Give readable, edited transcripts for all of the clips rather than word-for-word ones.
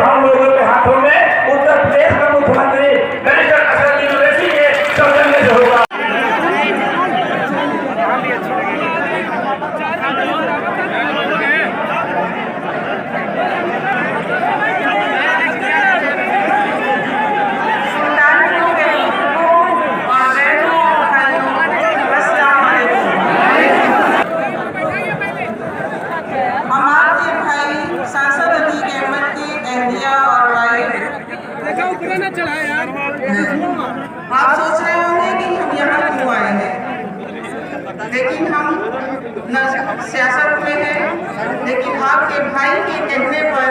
अब हम लोगों के हाथों में उत्तर प्रदेश का मुख्यमंत्री बैरिस्टर असदुद्दीन ओवैसी के सौजन्य से होगा। आप सोच रहे होंगे कि हम यहाँ क्यों आए हैं, लेकिन हम न सियासत में हैं, लेकिन आपके भाई के कहने पर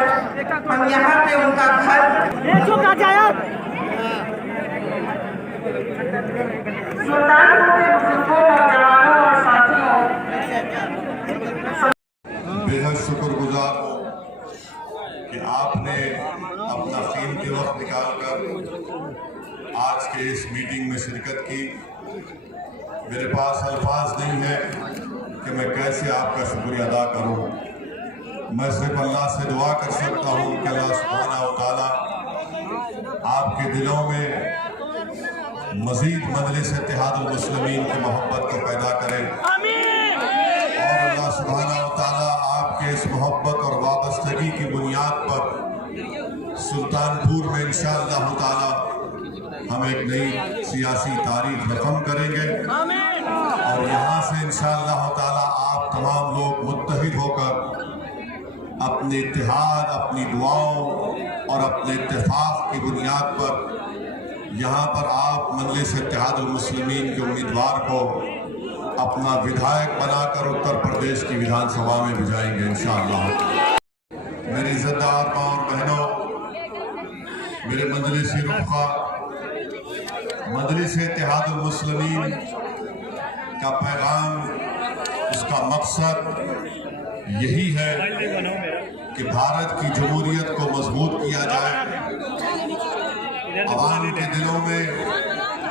हम यहाँ पे उनका घर सुल्तानपुर के बुजुर्गों, नौजवानों और साथियों बेहद शुक्रगुजार हूँ कि आपने अपना कीमती वक्त निकालकर आज के इस मीटिंग में शिरकत की। मेरे पास अल्फाज नहीं है कि मैं कैसे आपका शुक्रिया अदा करूं। मैं सिर्फ अल्लाह से दुआ कर सकता हूं कि अल्लाह सुब्हानहू व तआला आपके दिलों में मजीद मजलिस इत्तेहादुल मुस्लिमीन की मोहब्बत को पैदा करे और अल्लाह सुब्हानहू व तआला आपके इस मोहब्बत और वाबस्तगी की बुनियाद पर सुल्तानपुर में इंशाअल्लाह ताला हम एक नई सियासी तारीख रकम करेंगे और यहाँ से इंशाअल्लाह ताला आप तमाम लोग मुत्तहिद होकर अपने इत्तेहाद, अपनी दुआओं और अपने इत्तेफाक की बुनियाद पर यहाँ पर आप मजलिस इत्तेहादुल मुस्लिमीन के उम्मीदवार को अपना विधायक बनाकर उत्तर प्रदेश की विधानसभा में भिजाएंगे इंशाअल्लाह। मेरे इज्जतदार माँ और बहनों, मेरे मजलिस रुफ़ा, मजलिस इत्तेहादुल मुस्लिमीन का पैगाम, उसका मकसद यही है कि भारत की जमहूरियत को मजबूत किया जाए, अवाम के दिलों में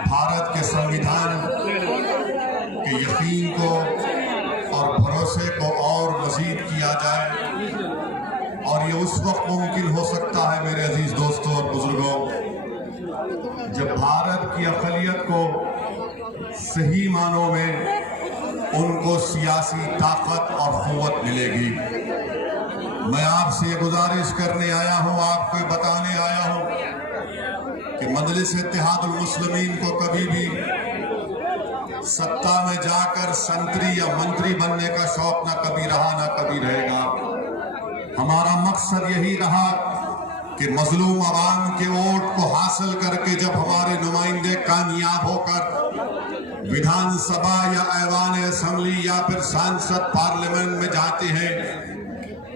भारत के संविधान के यकीन को और भरोसे को और मजीद किया जाए। और ये उस वक्त मुमकिन हो सकता है मेरे अजीज दोस्तों और बुजुर्गों, जब भारत की अक़लियत को सही मानों में उनको सियासी ताकत और क़ुव्वत मिलेगी। मैं आपसे गुजारिश करने आया हूँ, आपको बताने आया हूँ कि मजलिस इत्तेहादुल मुस्लिमीन को कभी भी सत्ता में जाकर संतरी या मंत्री बनने का शौक ना कभी रहा ना कभी रहेगा। हमारा मकसद यही रहा कि मजलूम अवाम के वोट को हासिल करके जब हमारे नुमाइंदे कामयाब होकर विधानसभा या ऐवान असेंबली या फिर सांसद पार्लियामेंट में जाते हैं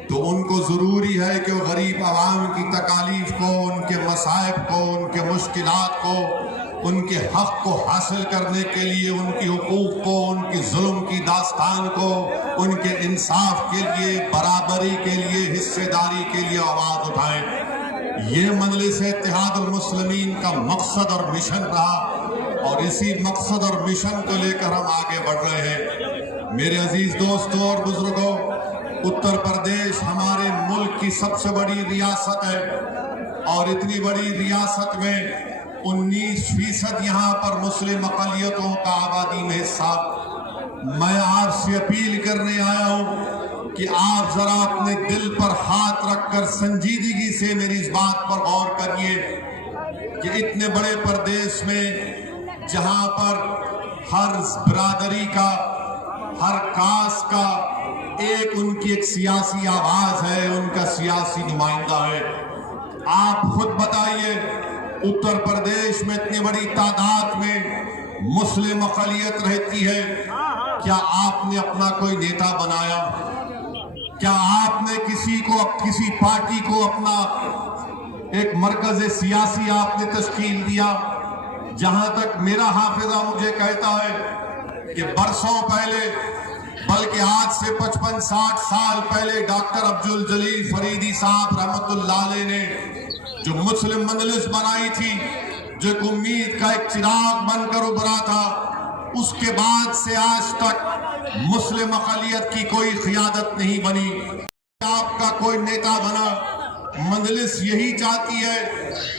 तो उनको जरूरी है कि वो गरीब अवाम की तकालीफ को, उनके मसाइब को, उनके मुश्किलात को, उनके हक को हासिल करने के लिए, उनकी हुकूक को, उनकी जुल्म की दास्तान को, उनके इंसाफ के लिए, बराबरी के लिए, हिस्सेदारी के लिए आवाज उठाएं। ये मजलिस इत्तेहादुल मुस्लिमीन का मकसद और मिशन रहा और इसी मकसद और मिशन को लेकर हम आगे बढ़ रहे हैं। मेरे अजीज दोस्तों और बुजुर्गों, उत्तर प्रदेश हमारे मुल्क की सबसे बड़ी रियासत है और इतनी बड़ी रियासत में 19% यहाँ पर मुस्लिम अक़लियतों का आबादी में हिस्सा। मैं आपसे अपील करने आया हूँ कि आप जरा अपने दिल पर हाथ रखकर संजीदगी से मेरी इस बात पर गौर करिए कि इतने बड़े प्रदेश में जहाँ पर हर बिरादरी का, हर कास्ट का उनकी एक सियासी आवाज है, उनका सियासी नुमाइंदा है। आप खुद बताइए, उत्तर प्रदेश में इतनी बड़ी तादाद में मुस्लिम अक़लियत रहती है, क्या आपने अपना कोई नेता बनाया? क्या आपने किसी पार्टी को अपना एक मरकज सियासी आपने तश्कील दिया? जहां तक मेरा हाफिजा मुझे कहता है कि बरसों पहले, बल्कि आज से 55-60 साल पहले डॉक्टर अब्दुल जलील फरीदी साहब रहमतुल्लाह अलैह ने जो मुस्लिम मजलिस बनाई थी, जो एक उम्मीद का एक चिराग बनकर उभरा था, उसके बाद से आज तक मुस्लिम अक़लियत की कोई क़ियादत नहीं बनी। आपका कोई नेता बना, मजलिस यही चाहती है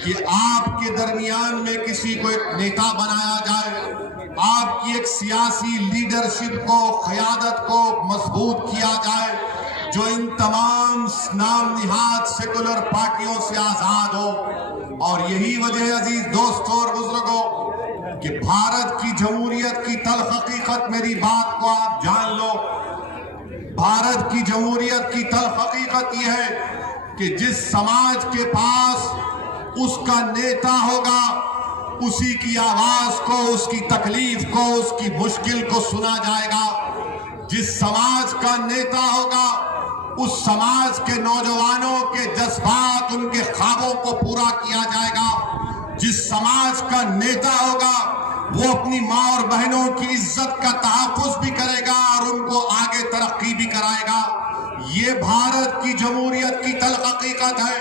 कि आपके दरमियान में किसी को एक नेता बनाया जाए, आपकी एक सियासी लीडरशिप को, क़यादत को मजबूत किया जाए, जो इन तमाम नाम निहाद सेकुलर पार्टियों से आजाद हो। और यही वजह है अजीज दोस्तों और बुजुर्गों कि भारत की जमहूरियत की तल्ख हकीकत, मेरी बात को आप जान लो, भारत की जमहूरियत की तल्ख हकीकत यह है कि जिस समाज के पास उसका नेता होगा, उसी की आवाज को, उसकी तकलीफ को, उसकी मुश्किल को सुना जाएगा। जिस समाज का नेता होगा, उस समाज के नौजवानों के जज्बात, उनके ख्वाबों को पूरा किया जाएगा। जिस समाज का नेता होगा, वो अपनी माँ और बहनों की इज्जत का तहफ्फुज भी करेगा और उनको आगे तरक्की भी कराएगा। ये भारत की जमहूरियत की तल्ख हकीकत है।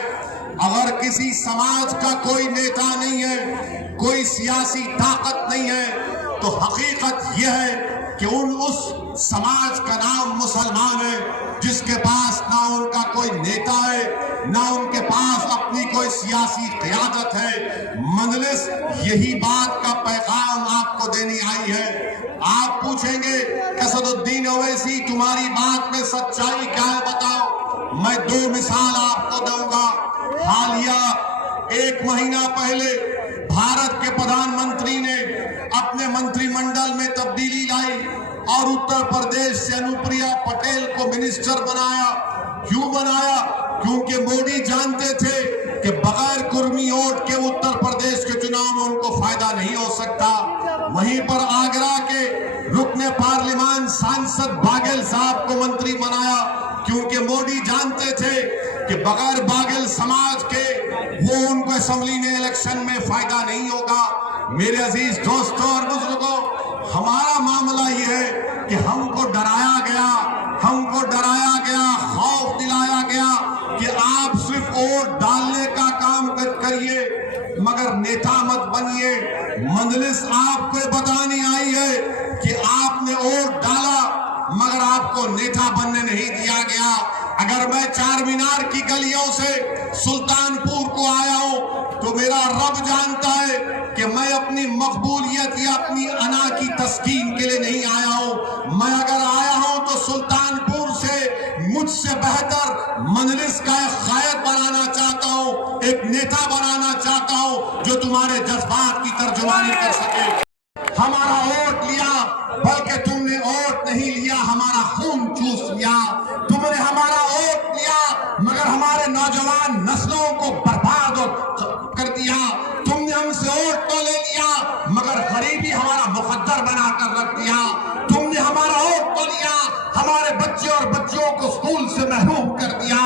अगर किसी समाज का कोई नेता नहीं है, कोई सियासी ताकत नहीं है, तो हकीकत यह है कि उस समाज का नाम मुसलमान है, जिसके पास ना उनका कोई नेता है, ना उनके पास अपनी कोई सियासी क़यादत है। मजलिस यही बात का पैगाम आपको देनी आई है। आप पूछेंगे असदुद्दीन ओवैसी, तुम्हारी बात में सच्चाई क्या है, बताओ। मैं 2 मिसाल आपको दूंगा। हालिया 1 महीना पहले भारत के प्रधानमंत्री ने अपने मंत्रिमंडल में तब्दीली लाई और उत्तर प्रदेश से अनुप्रिया पटेल को मिनिस्टर बनाया। क्यों बनाया? क्योंकि मोदी जानते थे कि बगैर कुर्मी वोट के उत्तर प्रदेश के चुनाव में उनको फायदा नहीं हो सकता। वहीं पर आगरा के रुकने पार्लियामान सांसद बाघेल साहब को मंत्री बनाया, क्योंकि मोदी जानते थे कि बगैर बाघेल समाज के वो उनको असेंबली में इलेक्शन में फायदा नहीं होगा। मेरे अजीज दोस्तों और बुजुर्गों, हमारा मामला यह है कि हमको डराया गया, खौफ दिलाया गया कि आप सिर्फ वोट डालने का काम करिए, मगर नेता मत बनिए। मजलिस आपको बताने आई है कि आपने वोट डाला, मगर आपको नेता बनने नहीं दिया गया। अगर मैं चार मीनार की गलियों से सुल्तानपुर को आया हूं, तो मेरा रब जानता है कि मैं अपनी मकबूलियत या अपनी अना की तस्कीन के लिए नहीं आया हूं। मैं अगर आया हूं तो सुल्तानपुर से मुझसे बेहतर मजलिस का एक कायद बनाना चाहता हूं, एक नेता बनाना चाहता हूं जो तुम्हारे जज्बात की तर्जुमानी कर सके। हमारा वोट लिया, बल्कि तुमने वोट नहीं लिया, हमारा खून चूस लिया। तुमने हमारा वोट लिया, मगर हमारे नौजवान नस्लों को बर्बाद कर दिया। तुमने हमसे वोट तो ले लिया, मगर गरीबी हमारा मुकद्दर बनाकर रख दिया। तुमने हमारा वोट तो लिया, हमारे बच्चे और बच्चियों को स्कूल से महरूम कर दिया।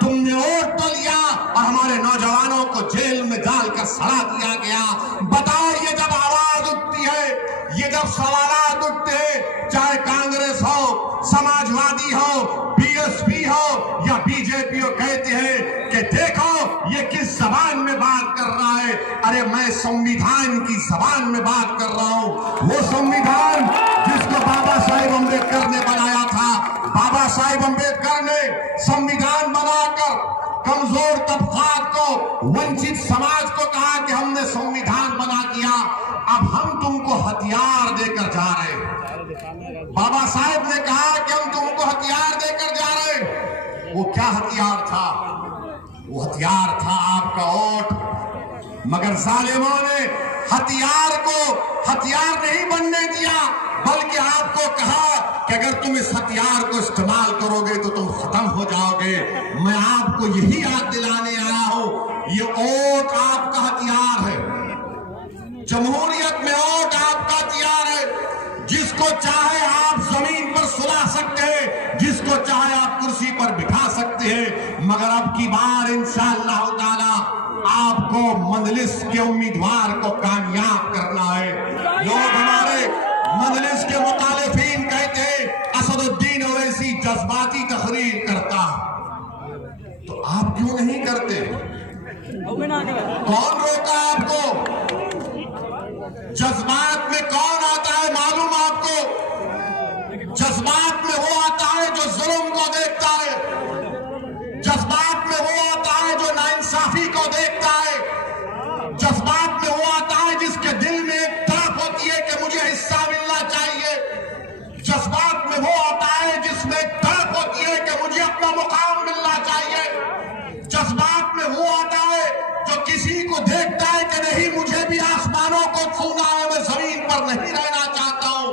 तुमने वोट तो लिया और हमारे नौजवानों को जेल में डालकर सड़ा दिया गया। बताओ, ये जब आवाज उठती है, ये जब सवालात उठते हैं, चाहे कांग्रेस हो, समाजवादी हो, बीएसपी हो या बीजेपी हो, कहते हैं कि देखो ये किस जबान में बात कर रहा है। अरे मैं संविधान की जबान में बात कर रहा हूं, वो संविधान जिसको बाबा साहेब अम्बेडकर ने बनाया था। बाबा साहेब अम्बेडकर ने संविधान बनाकर कमजोर तबकात को, वंचित समाज को कहा कि हमने संविधान बना दिया, अब हम तुमको हथियार देकर जा रहे हैं। बाबा साहेब ने कहा कि हम तुमको हथियार देकर जा रहे हैं। वो क्या हथियार था? वो हथियार था आपका वोट। मगर जालिमों ने हथियार को हथियार नहीं बनने दिया, बल्कि आपको कहा कि अगर तुम इस हथियार को इस्तेमाल करोगे तो तुम खत्म हो जाओगे। मैं आपको यही याद दिलाने आया हूं, ये वोट आपका हथियार है। जमहूरियत में वोट आपका हथियार है। जिसको चाहे आप जमीन पर सुला सकते हैं, जिसको चाहे आप कुर्सी पर बिठा सकते हैं, मगर अब की बार इंशाअल्लाह ताला आपको मजलिस के उम्मीदवार को कामयाब करना है। लोग हमारे मजलिस के मुखालिफिन कहते हैं असदुद्दीन ओवैसी जज्बाती तकरीर करता, तो आप क्यों नहीं करते? कौन रोका आपको? जज्बात में कौन आता है मालूम आपको? जज्बात में वो आता है जो जुल्म को देखता है। जज्बात में वो आता है जो आप में वो आता है जो किसी को देखता है कि नहीं मुझे भी आसमानों को छूना है, मैं जमीन पर नहीं रहना चाहता हूं।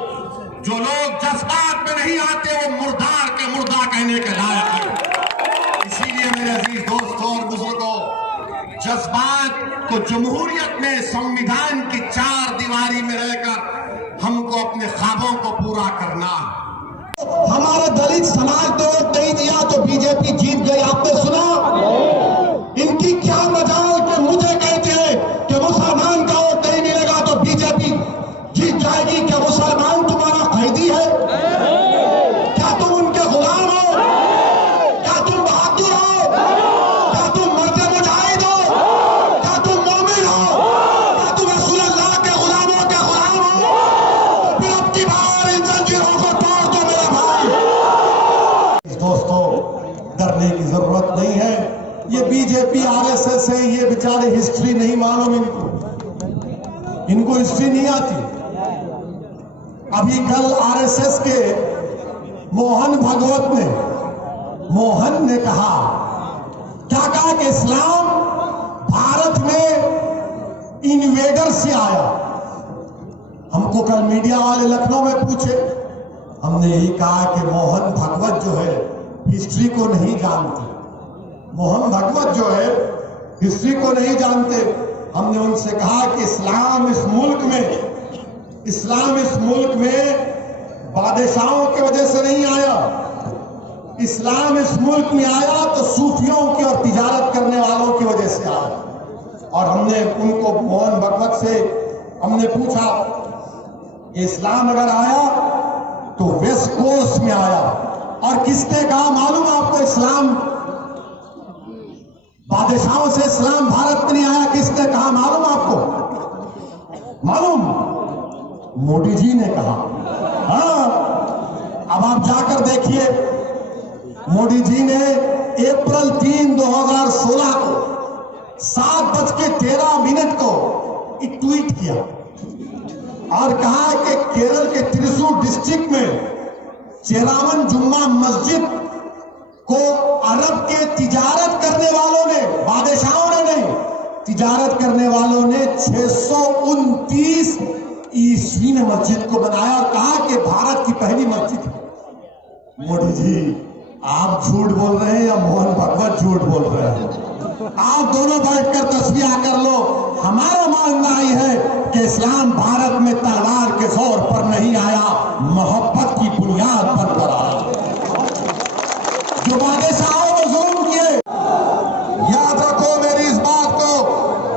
जो लोग जज्बात में नहीं आते वो मुर्दार के मुर्दा कहने के लायक है। इसीलिए मेरे अजीज दोस्तों और बुजुर्गों, जज्बात को जमहूरियत में संविधान की चार दीवारी में रहकर हमको अपने ख्वाबों को पूरा करना है। हमारे दलित समाज ने वोट नहीं दिया तो बीजेपी जीत गई। आपने सुना? इनकी क्या मजाल कि मुझे कहते हैं कि मुसलमान का वोट नहीं मिलेगा तो बीजेपी जीत जाएगी। क्या मुसलमान तुम्हारा कैदी है? क्या तुम उनके गुलाम हो? क्या तुम बहादुर हो? क्या तुम मर्द मुजाहिद हो? क्या तुम मोमिन हो? क्या तुम रसूल अल्लाह के गुलामों के गुलाम हो? तो फिर अब की बार इन जंजीरों को तोड़ दो मेरे भाई। दोस्तों, डरने की जरूरत नहीं है। ये बीजेपी आरएसएस है, ये बेचारे हिस्ट्री नहीं मालूम इनको हिस्ट्री नहीं आती। अभी कल आरएसएस के मोहन ने कहा, क्या कहा कि इस्लाम भारत में इन्वेडर से आया। हमको कल मीडिया वाले लखनऊ में पूछे, हमने यही कहा कि मोहन भागवत जो है हिस्ट्री को नहीं जानते। मोहन भागवत जो है हिस्ट्री को नहीं जानते। हमने उनसे कहा कि इस्लाम इस मुल्क में बादशाहों की वजह से नहीं आया। इस्लाम इस मुल्क में आया तो सूफियों की और तिजारत करने वालों की वजह से आया। और हमने उनको मोहन भागवत से हमने पूछा, इस्लाम अगर आया तो वेस्ट कोस्ट में आया। और किसने कहा मालूम आपको? इस्लाम बादशाहों से इस्लाम भारत में नहीं आया। किसने कहा मालूम आपको? मालूम? मोदी जी ने कहा। हाँ, अब आप जाकर देखिए, मोदी जी ने अप्रैल 3, 2016 को 7:13 को एक ट्वीट किया और कहा कि केरल के त्रिशूर डिस्ट्रिक्ट में चेरावन जुम्मा मस्जिद को अरब के तिजारत करने वालों ने, बादशाहों ने नहीं, तिजारत करने वालों ने 629 ईस्वी में मस्जिद को बनाया और कहा कि भारत की पहली मस्जिद है। मोदी जी, आप झूठ बोल रहे हैं या मोहन भागवत झूठ बोल रहे हैं? आप दोनों बैठकर तस्वीर कर लो। हमारा मानना ही है कि इस्लाम भारत में तलवार के जोर पर नहीं आया, मोहब्बत की बुनियाद पर आया। जो बादशाहों को जुल्म किए, याद रखो मेरी इस बात को,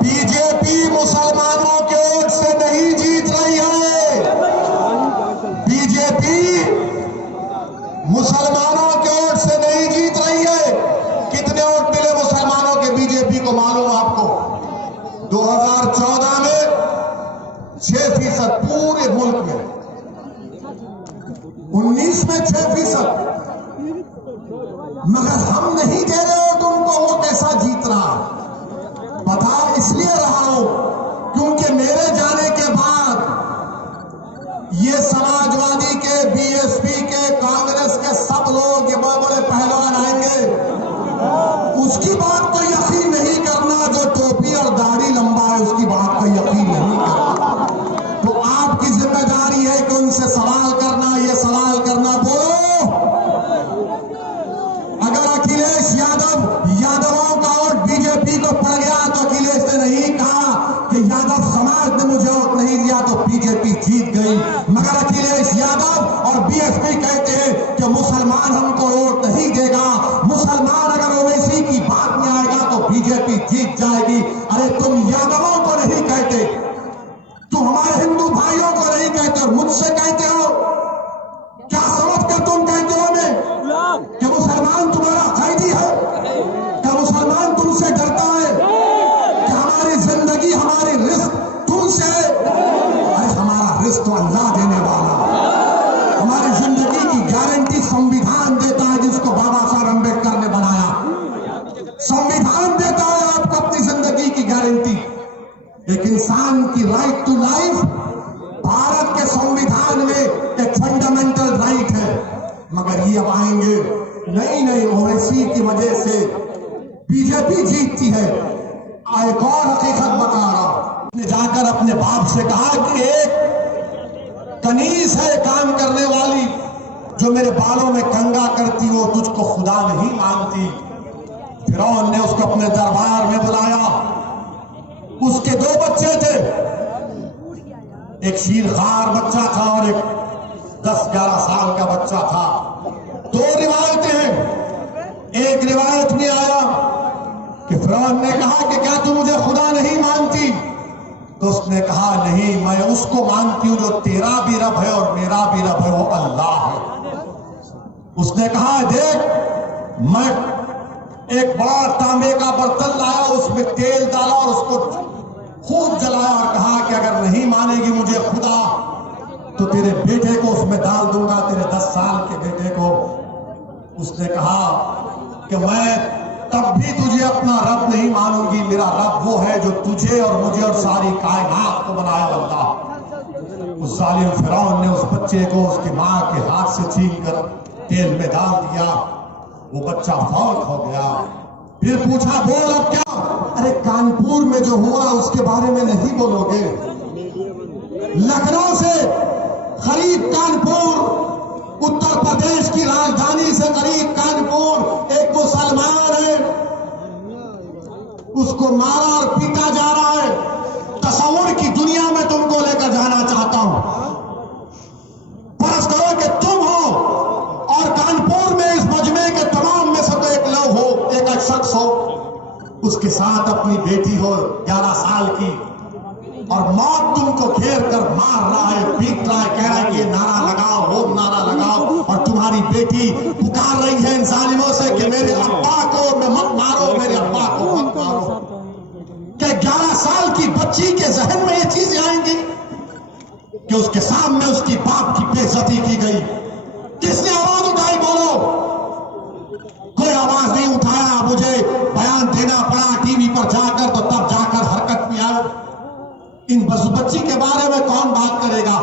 बीजेपी मुसलमानों के वोट से नहीं जीत रही है। बीजेपी मुसलमानों के वोट से नहीं जीत रही है। कितने वोट मिले मुसलमानों के बीजेपी को मालूम आपको? 2014 में 6% पूरे मुल्क में, 19 में 6%। मगर हम नहीं दे रहे वोट उनको, वो कैसा जीत रहा? बता इसलिए रहा हूं क्योंकि मेरे जाने के बाद ये समाजवादी के, बीएसपी के, कांग्रेस के सब लोग, ये बड़े बड़े पहलवान आएंगे, उसकी बात को यकीन नहीं करना। जो टोपी और दाढ़ी लंबा है उसकी बात को यकीन नहीं करना। तो आपकी जिम्मेदारी है कि उनसे सवाल करना, ये सवाल करना। बोलो, अगर अखिलेश यादवों का वोट बीजेपी को पड़ गया तो अखिलेश ने नहीं कहा कि यादव समाज ने मुझे वोट नहीं दिया तो बीजेपी जीत गई। मगर अखिलेश यादव और बीएसपी कहते हैं कि मुसलमान हमको वोट नहीं देगा, मुसलमान अगर ओवैसी की बात में आएगा तो बीजेपी जीत जाएगी। अरे तुम यादवों को नहीं कहते, तुम हमारे हिंदू भाइयों को नहीं कहते और मुझसे कहते हो। क्या समझकर तुम कहते हो हमें कि मुसलमान तुम्हारा कैदी है? क्या मुसलमान तुमसे डरता है? क्या हमारी जिंदगी, हमारी रिस्क तुमसे है? अरे हमारा रिस्क तो अल्लाह देने वाला। हमारी जिंदगी की गारंटी संविधान देता है, जिसको बाबा साहब अम्बेडकर ने बनाया। संविधान देता है आपको अपनी जिंदगी की गारंटी। एक इंसान की राइट टू लाइफ भारत के संविधान में एक फंडामेंटल राइट है। मगर ये अब आएंगे, नहीं ओवैसी की वजह से बीजेपी जीत बीती है। एक और हकीकत बता रहा हूं, ने जाकर अपने बाप से कहा कि एक कनीज है काम करने वाली जो मेरे बालों में कंगा करती, वो तुझको खुदा नहीं मानती। फिरौन ने उसको अपने दरबार में बुलाया। उसके दो बच्चे थे, एक शीरखार बच्चा था और एक 10-11 साल का बच्चा था। दो रिवायतें हैं। एक रिवायत में आया कि फिरौन ने कहा कि क्या तू मुझे खुदा नहीं मानती? तो उसने कहा नहीं, मैं उसको मानती हूं जो तेरा भी रब है और मेरा भी रब है, वो अल्लाह है। उसने कहा देख, मैं एक बड़ा तांबे का बर्तन लाया, उसमें तेल डाला और उसको खूब जलाया और कहा कि अगर नहीं मानेगी मुझे खुदा तो तेरे बेटे को उसमें डाल दूंगा, तेरे 10 साल के बेटे को। उसने कहा कि मैं तब भी तुझे अपना रब नहीं मानूंगी, मेरा रब वो है जो तुझे और मुझे और सारी कायनात को बनाया अल्लाह। उस जालिम फिरौन ने उस बच्चे को उसकी मां के हाथ से छीनकर तेल में डाल दिया। वो बच्चा फौत हो गया। फिर पूछा बोल अब क्या? अरे कानपुर में जो हुआ उसके बारे में नहीं बोलोगे? लखनऊ से करीब कानपुर, उत्तर प्रदेश की राजधानी से करीब कानपुर, एक मुसलमान है, उसको मारा और पीटा जा रहा है। तस्वीर की दुनिया में तुमको लेकर जाना चाहता हूं। फर्ज करो कि तुम हो और कानपुर में इस मजमे के तमाम में से तो एक लोग हो, एक शख्स हो, उसके साथ अपनी बेटी हो 11 साल की, और मौत तुमको घेर कर मार रहा है, पीट रहा है, कह रहा है कि ये नारा लगाओ, वो नारा लगाओ, और तुम्हारी बेटी पुकार रही है इन जालिमों से कि मेरे अब्बा को मत मारो, मेरे अब्बा को मत मारो। क्या 11 साल की बच्ची के जहन में ये चीजें आएंगी कि उसके सामने उसकी बाप की बेइज्जती की गई? किसने आवाज उठाई? बोलो। कोई आवाज नहीं उठाया। मुझे बयान देना पड़ा टीवी पर जाकर, तो तब जाकर हरकत में आया। इन बच्ची के बारे में कौन बात करेगा?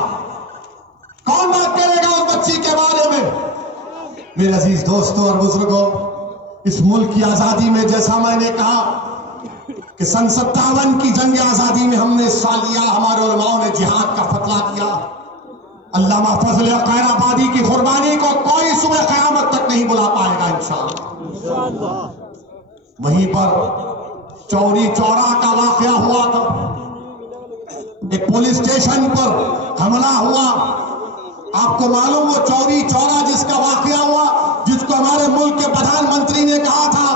कौन बात करेगा उस बच्ची के बारे में? मेरे अजीज दोस्तों और बुजुर्गों, इस मुल्क की आजादी में जैसा मैंने कहा कि सन 57 की जंग आजादी में हमने हिस्सा लिया, हमारे उलमाओं ने जिहाद का फतवा दिया। अल्लामा फजल खैराबादी की कुर्बानी को कोई सुबह क़यामत तक नहीं बुला पाएगा इंशाअल्लाह। वहीं पर चौरी चौरा का वाकया हुआ था, एक पुलिस स्टेशन पर हमला हुआ। आपको मालूम वो चौरी चौरा जिसका वाकया हुआ, जिसको हमारे मुल्क के प्रधानमंत्री ने कहा था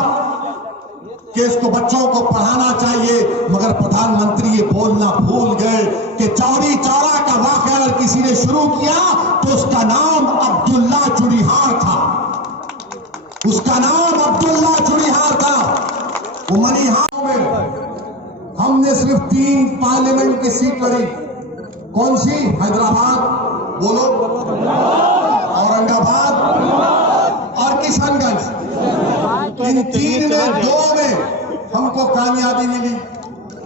कि इसको बच्चों को पढ़ाना चाहिए, मगर प्रधानमंत्री ये बोलना भूल गए कि चौरी चौरा का वाकया अगर किसी ने शुरू किया तो उसका नाम अब्दुल्ला चुड़ीहार था। उसका नाम अब्दुल्ला चुड़ीहार था। वो मनीहार में हमने सिर्फ 3 पार्लियामेंट की सीट लड़ी। कौन सी? हैदराबाद, बोलो, औरंगाबाद और किशनगंज। इन 3 में 2 में हमको कामयाबी मिली।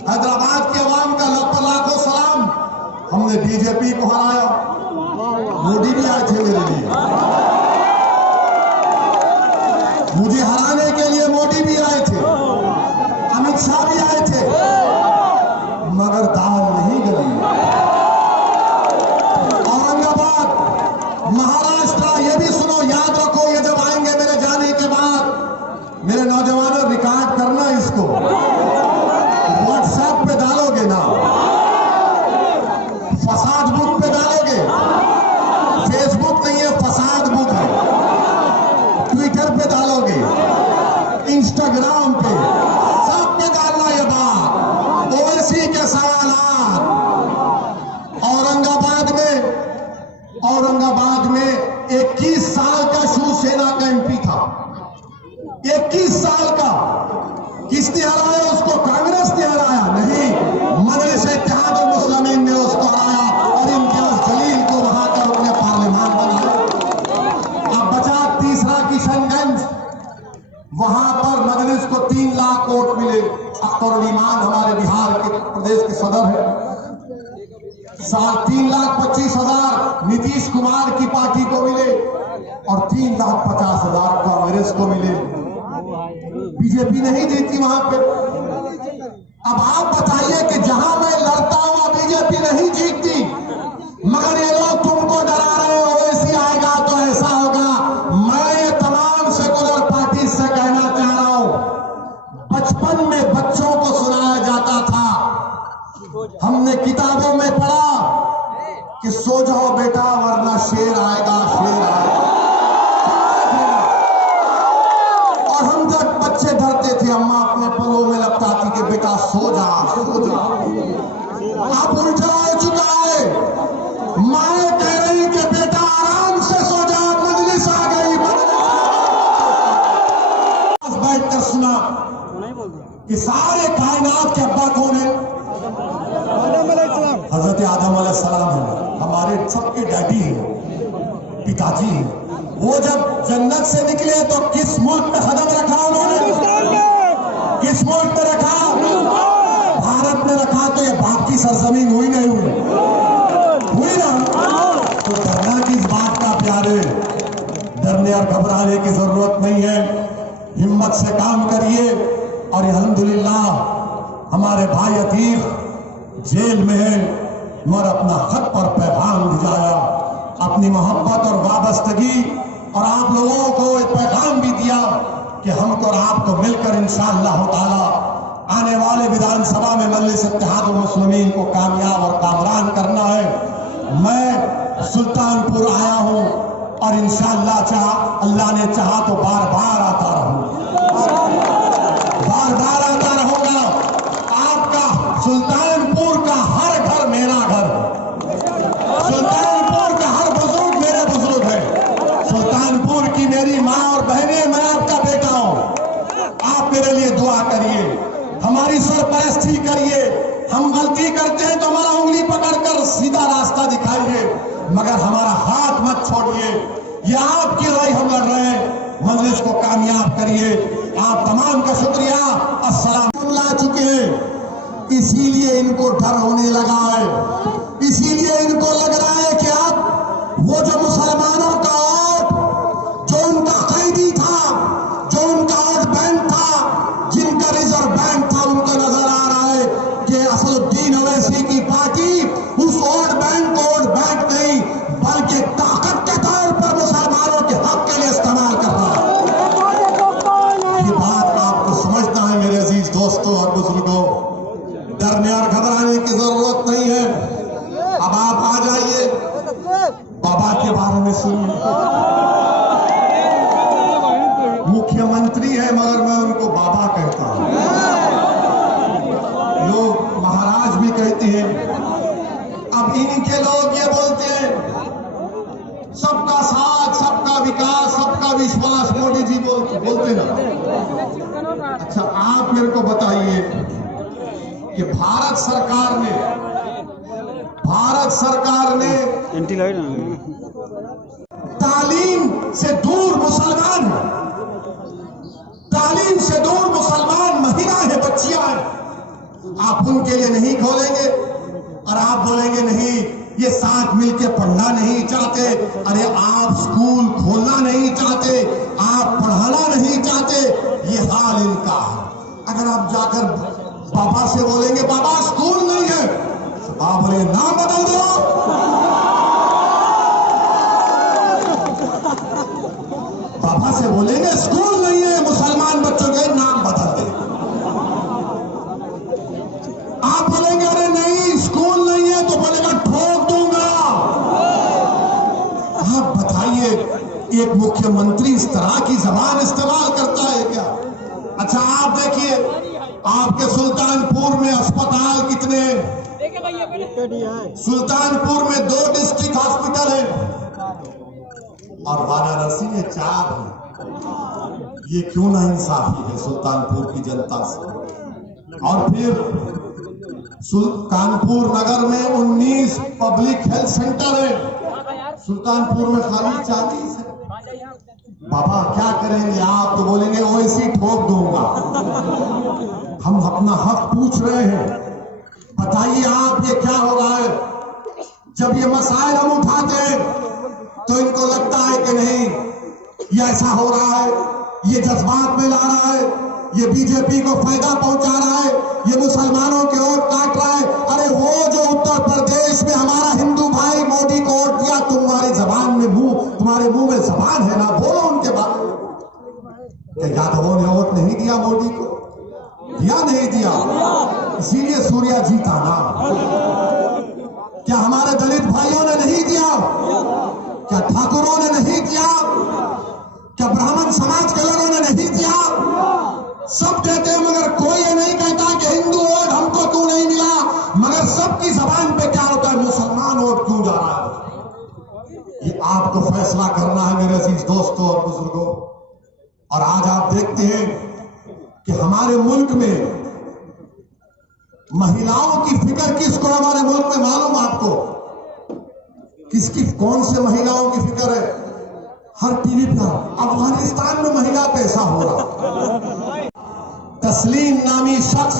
हैदराबाद के अवाम का लाखों सलाम, हमने बीजेपी को हराया। मोदी भी आए थे मेरे लिए, मुझे हराने के लिए मोदी भी आए थे, अमित शाह भी आए थे, मगर दाल नहीं गली। औरंगाबाद, महाराष्ट्र, ये भी सुनो, याद रखो, ये जब आएंगे मेरे जाने के बाद, मेरे नौजवानों रिकॉर्ड करना इसको, व्हाट्सएप पे डालोगे ना, फसाद बुक पे डालोगे, फेसबुक नहीं है, फसाद बुक है, ट्विटर पे डालोगे, इंस्टाग्राम पे, सब पे डालना ये बात। ओवैसी के सवालात। औरंगाबाद में 21 साल का शिवसेना का एमपी था, 21 साल का। किसने हराया उसको? कांग्रेस ने हराया नहीं, मजलिस इत्तेहाद मुस्लिमीन ने उसको हराया और इम्तियाज जलील को वहां का उन्होंने पार्लियामान बनाया। अब बचा तीसरा किशनगंज, वहां पर मजलिस को 3 लाख वोट मिले। अख्तर ईमान हमारे बिहार के प्रदेश के सदर है। 3,25,000 नीतीश कुमार की पार्टी को मिले और 3,50,000 कांग्रेस को मिले। बीजेपी नहीं जीती वहां पे। अब आप बताइए कि जहां मैं लड़ता हुआ बीजेपी नहीं जीतती, मगर ये लोग तुमको डरा रहे हो ओवैसी आएगा तो ऐसा होगा। मैं ये तमाम सेकुलर पार्टी से कहना चाह रहा हूं, बचपन में बच्चों को सुनाया जाता था, हमने किताबों में पढ़ा कि सो जाओ बेटा वरना शेर आएगा, शेर आएगा। और हम जब बच्चे डरते थे, अम्मा अपने पलों में लपटाती कि बेटा सो जा, सो जा। अब उल्टा हो चुका है, माए कह रही कि बेटा आराम से सो जा, मजलिस आ गई। बैठकर सुना कि सारे कायनात के अब्बा कौन है? हजरत आदम अलैहिस्सलाम है, हमारे सबके डैडी है, पिताजी है। वो जब जन्नत से निकले तो किस मुल्क में कदम रखा उन्होंने? किस मुल्क में रखा? भारत में रखा। तो ये बाप की सरजमीन हुई नहीं हुई? हुई ना। तो डरना किस बात का प्यारे? डरने और घबराने की जरूरत नहीं है, हिम्मत से काम करिए। और अल्हम्दुलिल्लाह हमारे भाई अतीक जेल में है, मगर अपना हक पर पैगाम भिजाया, अपनी मोहब्बत और वाबस्तगी, और आप लोगों को एक पैगाम भी दिया कि हमको और आपको मिलकर इंशाअल्लाह ताला आने वाले विधानसभा में मजलिस इत्तेहादुल मुस्लिमीन को कामयाब और कामरान करना है। मैं सुल्तानपुर आया हूं और इंशाअल्लाह अल्लाह ने चाहा तो बार बार आता रहूंगा, बार बार आता रहूंगा। आपका सुल्तानपुर का हर घर मेरा घर, सुल्तानपुर का हर बुजुर्ग मेरे बुजुर्ग है, सुल्तानपुर की मेरी माँ और बहनें, मैं आपका बेटा हूं। आप मेरे लिए दुआ करिए, हमारी सरपरस्ती करिए। हम गलती करते हैं तो हमारा उंगली पकड़कर सीधा रास्ता दिखाइए, मगर हमारा हाथ मत छोड़िए। ये आपकी राय हम लड़ रहे हैं, मजलिस को कामयाब करिए। आप तमाम का शुक्रिया। अस्सलाम ला चुके हैं, इसीलिए इनको डर होने लगा है, इसीलिए इनको लग रहा है कि अब वो जो मुसलमानों का वोट, जो उनका कैदी था, जो उनका वोट बैंक था, जिनका रिजर्व बैंक था, उनको नजर आ रहा है कि असदुद्दीन ओवैसी की पार्टी उस वोट बैंक को वोट बैंक नहीं बल्कि ताकत के तौर पर मुसलमानों के हक के लिए इस्तेमाल कर रहा है। ये बात आपको समझना है मेरे अजीज दोस्तों और बुजुर्गों। डरने और घबराने की जरूरत नहीं है। अब आप आ जाइए, बाबा के बारे में सुनिए। मुख्यमंत्री है मगर मैं उनको बाबा कहता हूं, लोग महाराज भी कहते हैं। अब इनके लोग ये बोलते हैं सबका साथ, सबका विकास, सबका विश्वास, मोदी जी बोलते ना। अच्छा आप मेरे को बताइए कि भारत सरकार ने तालीम से दूर मुसलमान महिलाएं हैं, बच्चियां हैं, आप उनके लिए नहीं खोलेंगे। और आप बोलेंगे नहीं ये साथ मिलके पढ़ना नहीं चाहते। अरे आप स्कूल खोलना नहीं चाहते, आप पढ़ाना नहीं चाहते, ये हाल इनका है। अगर आप जाकर बाबा से बोलेंगे बाबा स्कूल नहीं है, आप बोले नाम बदल दो, बाबा से बोलेंगे स्कूल नहीं है, मुसलमान बच्चों के नाम बदल दे। आप बोलेंगे अरे नहीं स्कूल नहीं है, तो बोलेगा ठोक दूंगा। आप बताइए एक मुख्यमंत्री इस तरह की जबान इस्तेमाल करता है क्या? अच्छा आप देखिए आपके सुल्तानपुर में अस्पताल कितने हैं? सुल्तानपुर में 2 डिस्ट्रिक्ट हॉस्पिटल है और वाराणसी में 4 है। ये क्यों ना इंसाफी है सुल्तानपुर की जनता से? और फिर कानपुर नगर में 19 पब्लिक हेल्थ सेंटर है, सुल्तानपुर में खाली 40 है। बाबा क्या करेंगे? आप तो बोलेंगे ओवैसी ठोक दूंगा। हम अपना हक पूछ रहे हैं, बताइए आप ये क्या हो रहा है? जब ये मसाइल हम उठाते हैं तो इनको लगता है कि नहीं ये ऐसा हो रहा है, ये जज्बात में ला रहा है। ये बीजेपी को फायदा पहुंचा रहा है, ये मुसलमानों के वोट काट रहा है। अरे वो जो उत्तर प्रदेश में हमारा हिंदू भाई मोदी को वोट दिया, तुम्हारे मुंह में जबान है ना, बोलो उनके बारे में। क्या यादवों ने वोट नहीं दिया मोदी को? दिया नहीं दिया? इसीलिए सूर्या जीता ना। क्या हमारे दलित भाइयों ने नहीं दिया? क्या ठाकुरों ने नहीं दिया? क्या ब्राह्मण समाज के लोगों ने नहीं दिया? सब देते हैं, मगर कोई ये नहीं कहता कि हिंदू वोट हमको क्यों नहीं मिला। मगर सबकी जबान पे क्या होता है, मुसलमान वोट क्यों जा रहा है। ये आपको फैसला करना है मेरे अजीज दोस्तों और बुजुर्गों। और आज आप देखते हैं कि हमारे मुल्क में महिलाओं की फिक्र किसको, हमारे मुल्क में मालूम आपको किसकी, कौन से महिलाओं की फिक्र है? हर टीवी पर अफगानिस्तान में महिला पे ऐसा हो रहा। तस्लीम नामी शख्स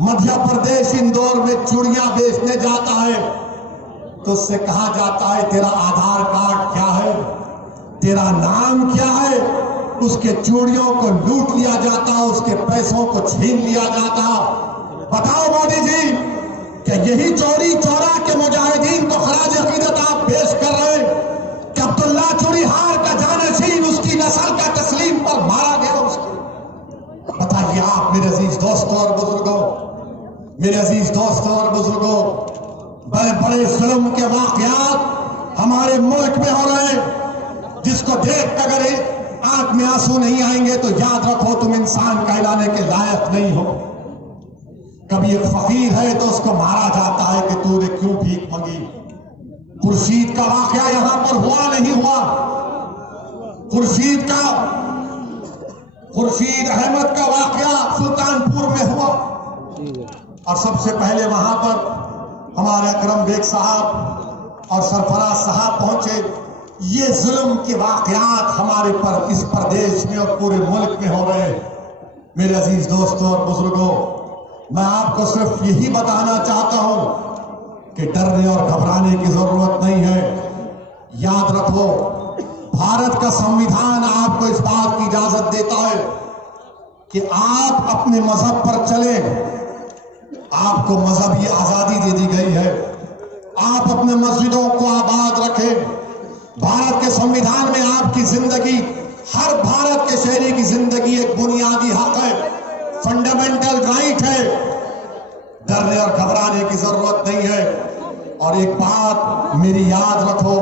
मध्य प्रदेश इंदौर में चूड़ियां बेचने जाता है तो उससे कहा जाता है तेरा आधार कार्ड क्या है, तेरा नाम क्या है। उसके चूड़ियों को लूट लिया जाता, उसके पैसों को छीन लिया जाता। बताओ मोदी जी, क्या यही चौरी चौरा के मुजाहिदीन को खराज अकीदत आप पेश कर रहे हैं कि अब्दुल्ला चूड़ीहार का जानशीन उसकी नस्ल का तस्लीम पर मारा गया उसको? बताइए आप मेरे अजीज दोस्तों और बुजुर्गों, मेरे अजीज दोस्तों और बुजुर्गों, बड़े बड़े जुल्म के वाकयात हमारे मुल्क में हो रहे हैं, जिसको देख अगर आंख में आंसू नहीं आएंगे तो याद रखो तुम इंसान कहलाने के लायक नहीं हो। कभी एक फकीर है तो उसको मारा जाता है कि तूने क्यों भीख मांगी। खुर्शीद का वाकया यहां पर हुआ नहीं हुआ, खुर्शीद अहमद का वाकया सुल्तानपुर में हुआ। और सबसे पहले वहां पर हमारे अकरम बेग साहब और सरफराज साहब पहुंचे। ये जुल्म के वाकयात हमारे पर इस प्रदेश में और पूरे मुल्क में हो रहे हैं। मेरे अजीज दोस्तों और बुजुर्गों, मैं आपको सिर्फ यही बताना चाहता हूं कि डरने और घबराने की जरूरत नहीं है। याद रखो, भारत का संविधान आपको इस बात की इजाजत देता है कि आप अपने मजहब पर चले, आपको मजहबी आजादी दे दी गई है, आप अपने मस्जिदों को आबाद रखें। भारत के संविधान में आपकी जिंदगी, हर भारत के शहरी की जिंदगी एक बुनियादी हक है, फंडामेंटल राइट है। डरने और घबराने की जरूरत नहीं है। और एक बात मेरी याद रखो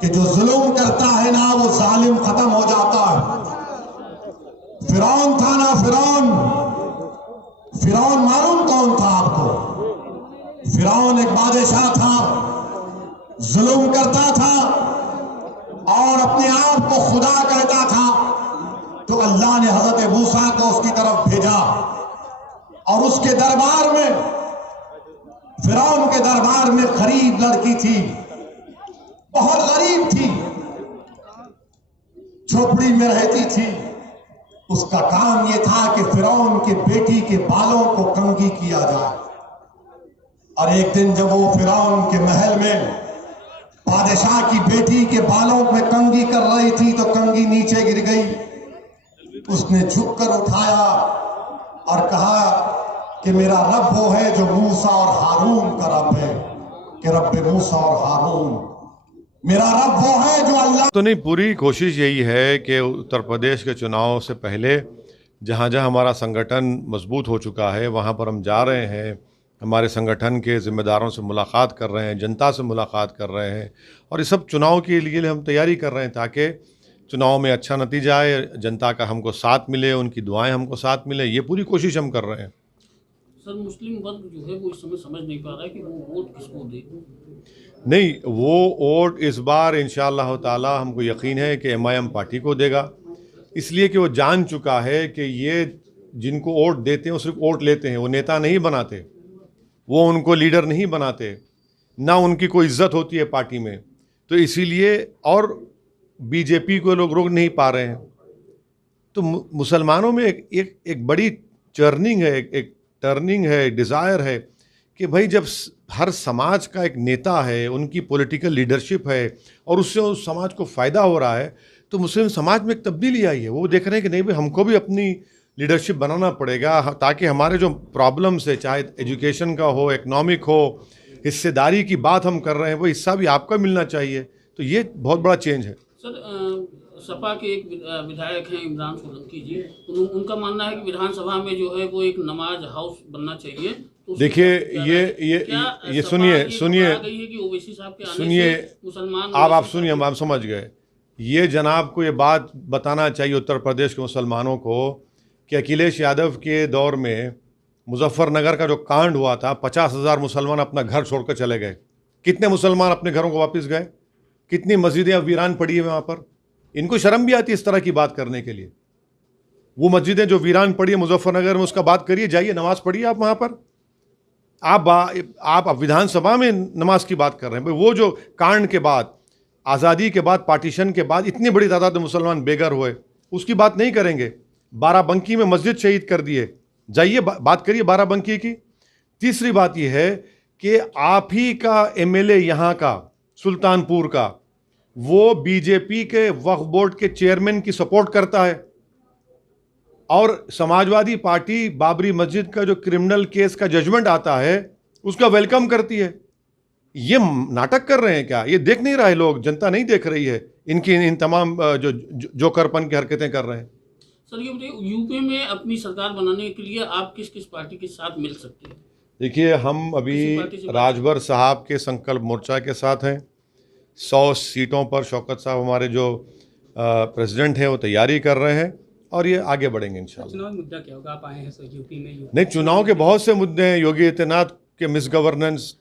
कि जो जुल्म करता है ना, वो जालिम खत्म हो जाता है। फिरौन था ना, फिरौन मालूम कौन था आपको? फिरौन एक बादशाह था, जुल्म करता था और अपने आप को खुदा कहता था। तो अल्लाह ने हजरत मूसा को उसकी तरफ भेजा और उसके दरबार में, फिरौन के दरबार में गरीब लड़की थी, बहुत गरीब थी, झोपड़ी में रहती थी। उसका काम यह था कि फिरौन के बेटी के बालों को कंघी किया जाए। और एक दिन जब वो फिरौन के महल में बादशाह की बेटी के बालों में कंघी कर रही थी तो कंघी नीचे गिर गई। उसने झुककर उठाया और कहा कि मेरा रब वो है जो मूसा और हारून का रब है, कि रब मूसा और हारून, मेरा रब वो है जो अल्लाह। तो नहीं, पूरी कोशिश यही है कि उत्तर प्रदेश के चुनाव से पहले जहाँ जहाँ हमारा संगठन मजबूत हो चुका है वहाँ पर हम जा रहे हैं, हमारे संगठन के ज़िम्मेदारों से मुलाकात कर रहे हैं, जनता से मुलाकात कर रहे हैं और ये सब चुनाव के लिए हम तैयारी कर रहे हैं ताकि चुनाव में अच्छा नतीजा आए, जनता का हमको साथ मिले, उनकी दुआएं हमको साथ मिले। ये पूरी कोशिश हम कर रहे हैं। सर, मुस्लिम वर्ग जो है वो इस समय समझ नहीं पा रहा है कि वो वोट किसको दे। नहीं, वो वोट इस बार इंशाअल्लाह ताला हमको यकीन है कि MIM पार्टी को देगा, इसलिए कि वो जान चुका है कि ये जिनको वोट देते हैं वो सिर्फ वोट लेते हैं, वो नेता नहीं बनाते, वो उनको लीडर नहीं बनाते, ना उनकी कोई इज्जत होती है पार्टी में। तो इसीलिए और बीजेपी को लोग रोक नहीं पा रहे हैं। तो मुसलमानों में एक बड़ी टर्निंग है, एक टर्निंग है, डिज़ायर है कि भाई जब हर समाज का एक नेता है, उनकी पॉलिटिकल लीडरशिप है और उससे उस समाज को फ़ायदा हो रहा है, तो मुस्लिम समाज में एक तब्दीली आई है। वो देख रहे हैं कि नहीं भाई, हमको भी अपनी लीडरशिप बनाना पड़ेगा, ताकि हमारे जो प्रॉब्लम्स है, चाहे एजुकेशन का हो, इकनॉमिक हो, हिस्सेदारी की बात हम कर रहे हैं, वो हिस्सा भी आपका मिलना चाहिए। तो ये बहुत बड़ा चेंज है। सर, सपा के एक विधायक हैं इमरान सोलंकी जी, उनका मानना है कि विधानसभा में जो है वो एक नमाज हाउस बनना चाहिए। तो देखिए, ये सुनिए मुसलमान आप सुनिए, हम आप समझ गए। ये जनाब को ये बात बताना चाहिए उत्तर प्रदेश के मुसलमानों को कि अखिलेश यादव के दौर में मुजफ्फरनगर का जो कांड हुआ था, 50,000 मुसलमान अपना घर छोड़कर चले गए। कितने मुसलमान अपने घरों को वापस गए? कितनी मस्जिदें वीरान पड़ी है वहाँ पर? इनको शर्म भी आती है इस तरह की बात करने के लिए। वो मस्जिदें जो वीरान पड़ी है मुजफ्फरनगर में, उसका बात करिए, जाइए नमाज पढ़िए आप वहाँ पर। आप विधानसभा में नमाज की बात कर रहे हैं भाई। वो जो कांड के बाद, आज़ादी के बाद, पार्टीशन के बाद इतनी बड़ी तादाद में मुसलमान बेघर हुए, उसकी बात नहीं करेंगे। बाराबंकी में मस्जिद शहीद कर दिए, जाइए बात करिए बाराबंकी की। तीसरी बात यह है कि आप ही का एमएलए यहाँ का सुल्तानपुर का, वो बीजेपी के वक्फ बोर्ड के चेयरमैन की सपोर्ट करता है, और समाजवादी पार्टी बाबरी मस्जिद का जो क्रिमिनल केस का जजमेंट आता है उसका वेलकम करती है। ये नाटक कर रहे हैं क्या? ये देख नहीं रहे लोग? जनता नहीं देख रही है इनकी इन तमाम जो जोकरपन की हरकतें कर रहे हैं? सर, ये बताइए, यूपी में अपनी सरकार बनाने के लिए आप किस किस पार्टी के साथ मिल सकते हैं? देखिए, हम अभी राजभर साहब के संकल्प मोर्चा के साथ हैं। 100 सीटों पर शौकत साहब हमारे जो प्रेसिडेंट हैं वो तैयारी कर रहे हैं, और ये आगे बढ़ेंगे इंशाल्लाह। चुनाव मुद्दा क्या होगा? आप आए हैं सर यूपी में। नहीं, चुनाव के बहुत से मुद्दे हैं। योगी आदित्यनाथ के मिस गवर्नेंस,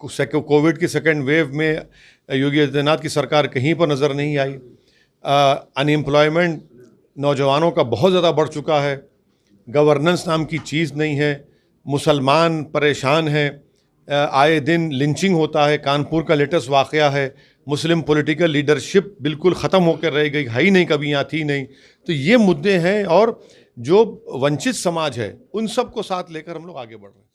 कोविड की सेकेंड वेव में योगी आदित्यनाथ की सरकार कहीं पर नज़र नहीं आई। अनएम्प्लॉयमेंट नौजवानों का बहुत ज़्यादा बढ़ चुका है। गवर्नेंस नाम की चीज़ नहीं है। मुसलमान परेशान हैं। आए दिन लिंचिंग होता है। कानपुर का लेटेस्ट वाक़या है। मुस्लिम पॉलिटिकल लीडरशिप बिल्कुल ख़त्म होकर रह गई, है ही नहीं, कभी यहाँ थी नहीं। तो ये मुद्दे हैं, और जो वंचित समाज है उन सब को साथ लेकर हम लोग आगे बढ़ रहे हैं।